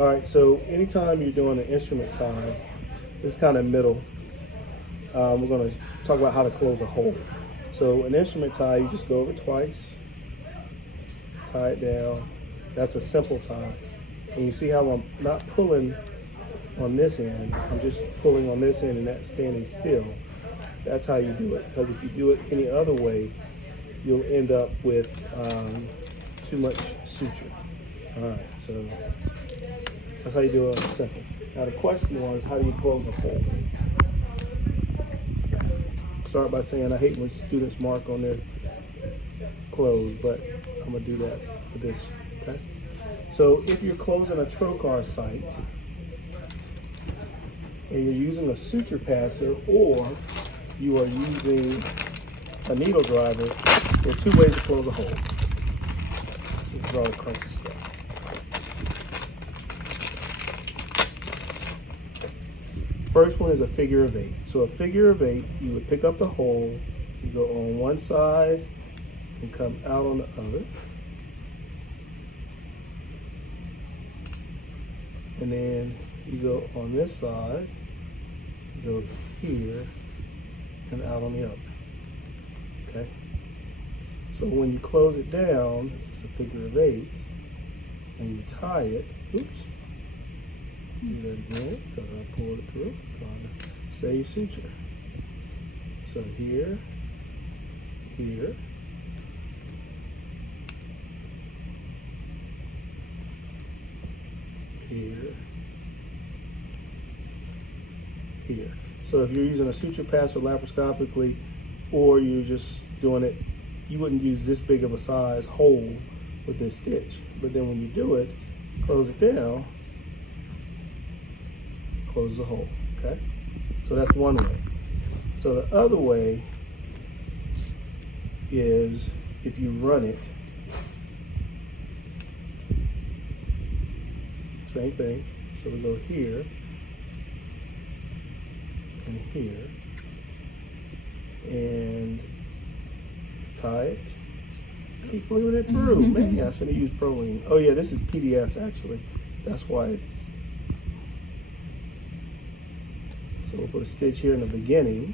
All right, so anytime you're doing an instrument tie, this is kind of middle. We're going to talk about how to close a hole. So an instrument tie, you just go over twice, tie it down. That's a simple tie. And you see how I'm not pulling on this end, I'm just pulling on this end and that's standing still. That's how you do it, because if you do it any other way, you'll end up with too much suture. All right, so that's how you do it on simple. Now the question was, how do you close a hole? Start by saying I hate when students mark on their close, but I'm gonna do that for this, okay? So if you're closing a trocar site and you're using a suture passer or you are using a needle driver, there are two ways to close a hole. This is all crunchy stuff. First one is a figure of 8. So a figure of 8, you would pick up the hole, you go on one side and come out on the other. And then you go on this side, go here and out on the other. Okay? So when you close it down, it's a figure of 8, and you tie it. Oops. Do that again, because I pulled it through, trying to save suture. So here, here, here, here. So if you're using a suture passer laparoscopically, or you're just doing it, you wouldn't use this big of a size hole with this stitch. But then when you do it, close it down, close the hole, okay? So that's one way. So the other way is if you run it, same thing. So we go here and here and tie it. Keep flipping it through. Man, I should have used Proline. Oh yeah, this is PDS actually. That's why it's. So we'll put a stitch here in the beginning.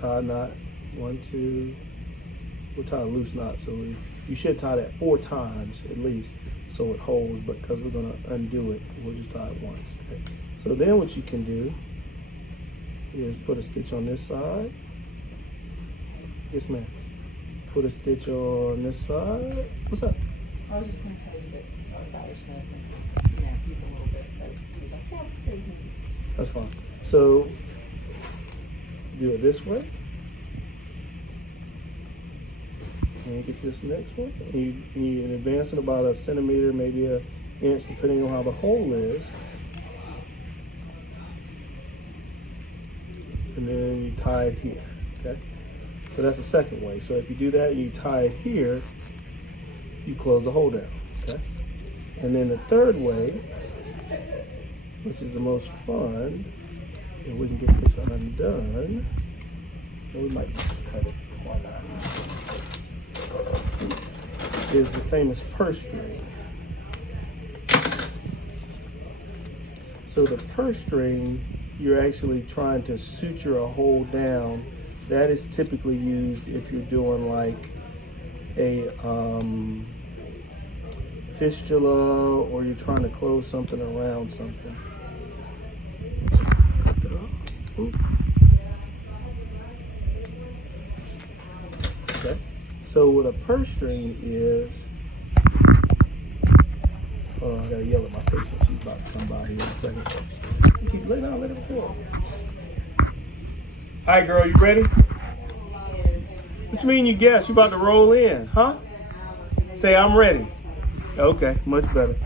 Tie knot, 1, 2. We'll tie a loose knot. So you should tie that 4 times at least so it holds, but because we're going to undo it, we'll just tie it once. Okay. So then what you can do is put a stitch on this side. Yes, ma'am. Put a stitch on this side. What's up? I was just going to tell you that our daughter's husband, he's a little bit, so he's like, yeah, save me. That's fine. So do it this way. And get this next one. You advance it about 1 centimeter, maybe 1 inch, depending on how the hole is. And then you tie it here, okay? So that's the second way. So if you do that, you tie it here, you close the hole down, okay? And then the third way, which is the most fun, and we can get this undone, and we might just cut it, why not? Is the famous purse string. So the purse string, you're actually trying to suture a hole down. That is typically used if you're doing like a fistula, or you're trying to close something around something. Okay. So what a purse string is, oh, I gotta yell at my patient. She's about to come by here in a second. Keep lay down, let it go. Hi, girl, you ready? What you mean you guess? You about to roll in, huh? Say I'm ready. Okay, much better.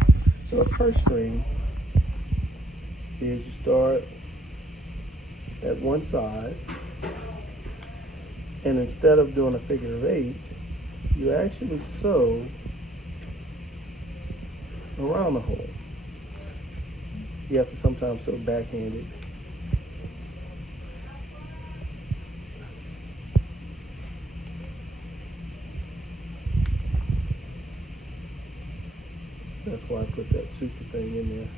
So a purse string is you start at one side, and instead of doing a figure of 8, you actually sew around the hole. You have to sometimes sew backhanded. That's why I put that suture thing in there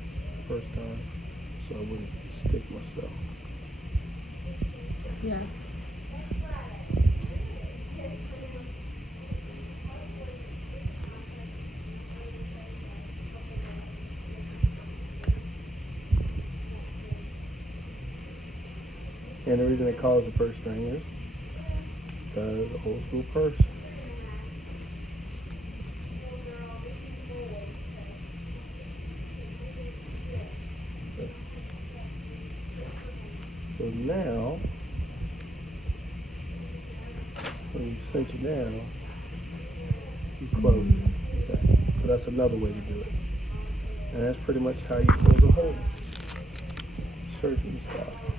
first time, so I wouldn't stick myself. Yeah. And the reason they call it a purse string is because old school purse. So now, when you cinch it down, you close it. Okay. So that's another way to do it. And that's pretty much how you close a hole, surgery style.